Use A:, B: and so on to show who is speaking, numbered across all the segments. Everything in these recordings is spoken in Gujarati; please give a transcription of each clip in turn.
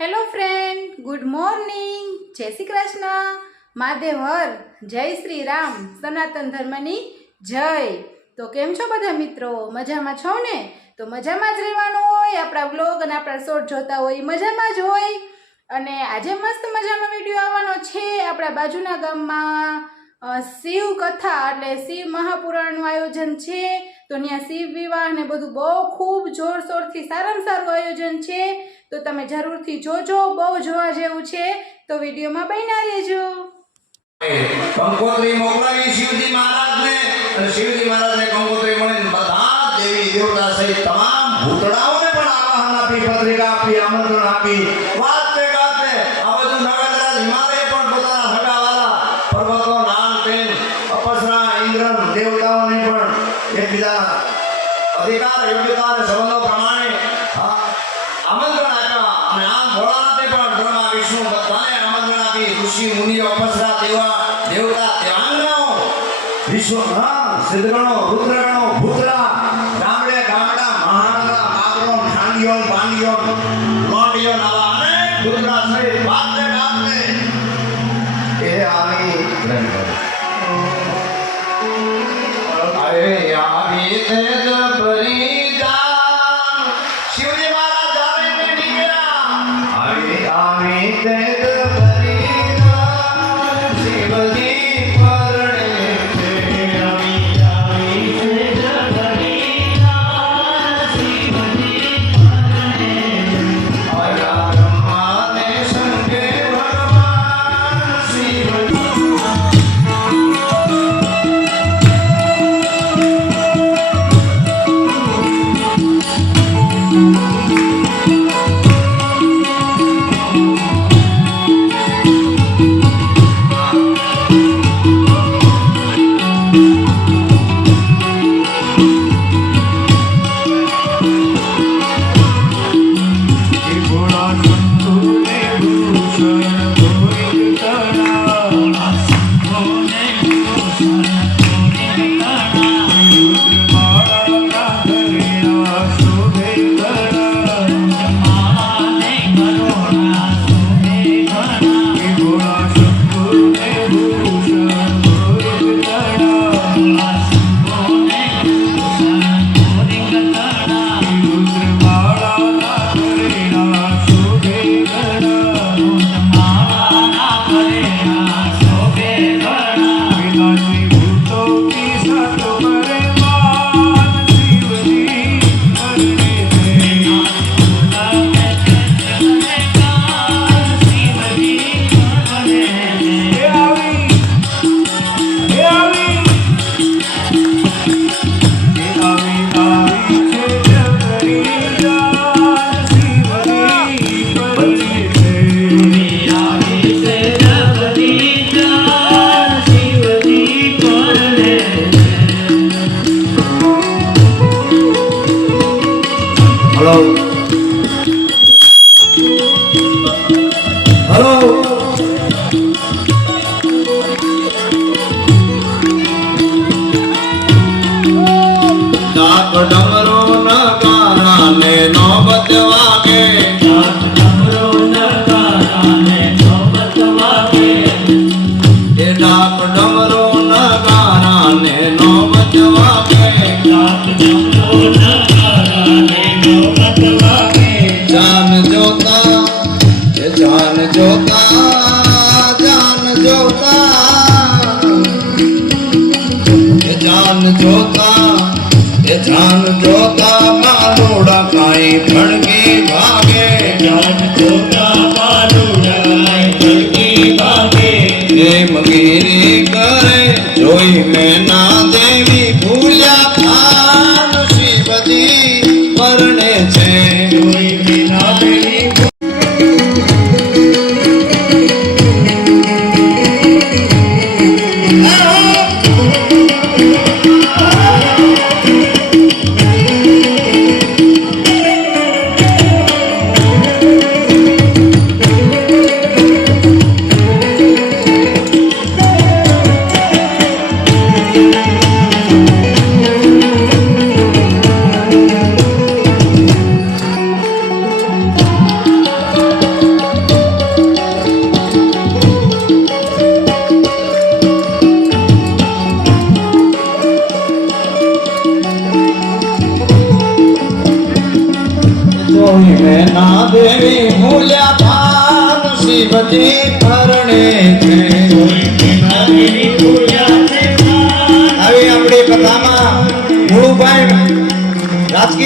A: હેલો ફ્રેન્ડ ગુડ મોર્નિંગ જય શ્રી કૃષ્ણ. માધેવર, જય શ્રી રામ. સનાતન ધર્મની જય. તો કેમ છો બધા મિત્રો? મજામાં છો ને? તો મજામાં જ રહેવાનું હોય આપણા વ્લોગ અને આપણા શોર્ટ જોતા હોય મજામાં જ હોય. અને આજે મસ્ત મજાનો વીડિયો આવવાનો છે આપણા બાજુના ગામમાં શિવ કથા એટલે શિવ મહાપુરાણનું આયોજન છે. તો ત્યાં શિવ વિવાહ ને બધું બહુ ખૂબ જોરશોરથી સારામાં સારું આયોજન છે. તો તમે જરૂરથી જોજો, બહુ જોવા જેવું છે. તો વિડીયોમાં બન્યા રહેજો.
B: કંકોત્રી મોકલાવી શિવજી મહારાજને અને શિવજી મહારાજને કંકોત્રી મળીને બધા દેવી દેવતા સહિત તમામ ભૂતડાઓને પણ આવાહન આપી, પત્રિકા આપી, આમંત્રણ આપી. વાતે નગરરાજ હિમાલય પણ પોતાના સગાવાલા પર્વતો નામ તેમ, અપસરા ઇન્દ્ર દેવતાઓને અને અને આપી ઋષિ, મુનિઓ, અપસરા તેવા દેવતા દેવાંગનાઓ વિશ્વ હા સિદ્ધગણો ભૂતરા, ગામડે ગામડા, મહારાણા કાગરો ઠાંડિયો, પાંડિયો લોટિયો નાવા અનેક ભૂતરા સહિત હલો કાઈ ભણકી ભાગે.
C: જાત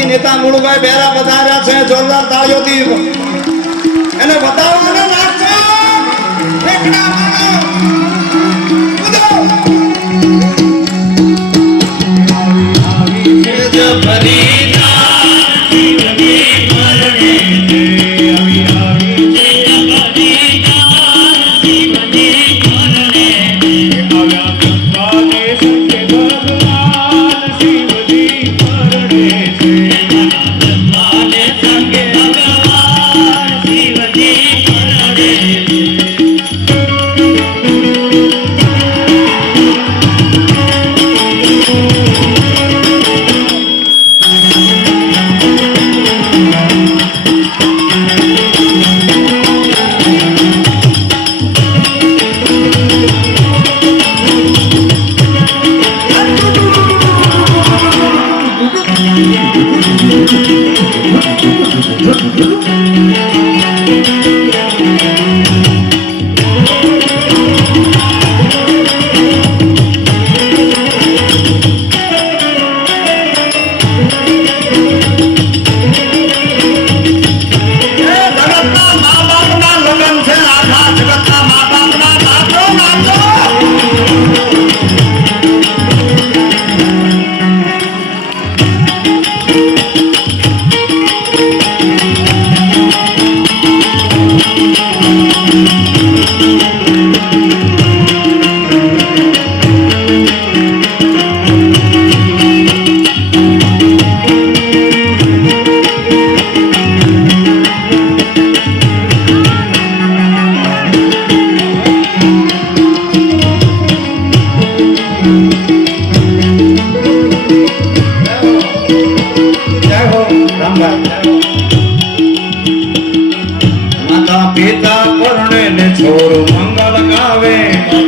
B: માજી નેતા મુળુભાઈ બેરા પધાર્યા છે જોરદાર તાળીઓથી. એને
C: બતાવવાનો ભરી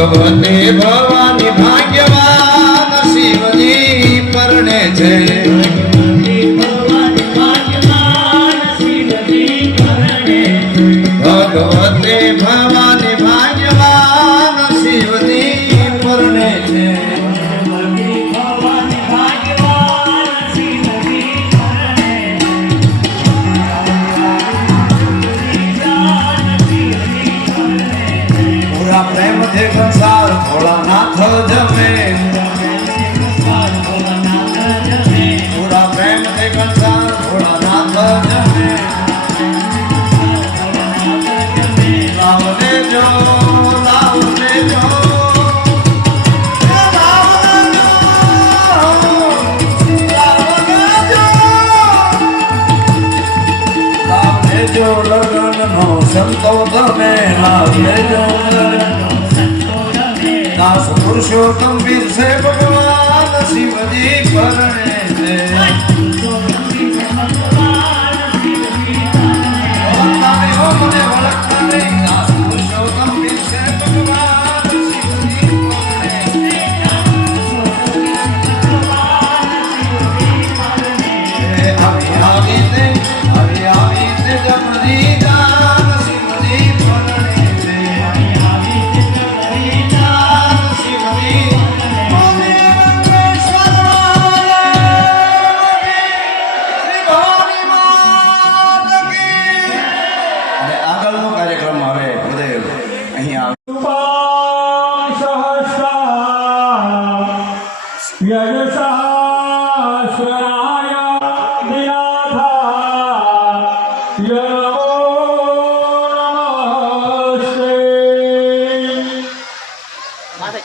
C: भगवते भा Purushottam Virse Bhagavan Siva Dipana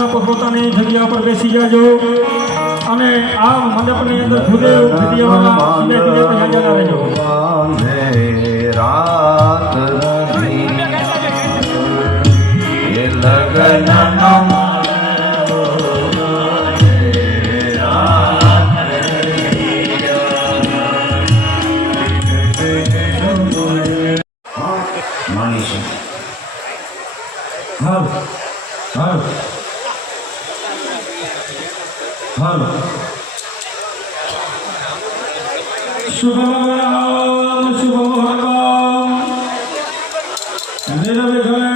C: બધા પોતાની જગ્યા પર બેસી જાજો અને આ મંડપની અંદર ખુદે જગ્યા પર હાજર રહેજો শুভম শুভ নিরবিঘ্ন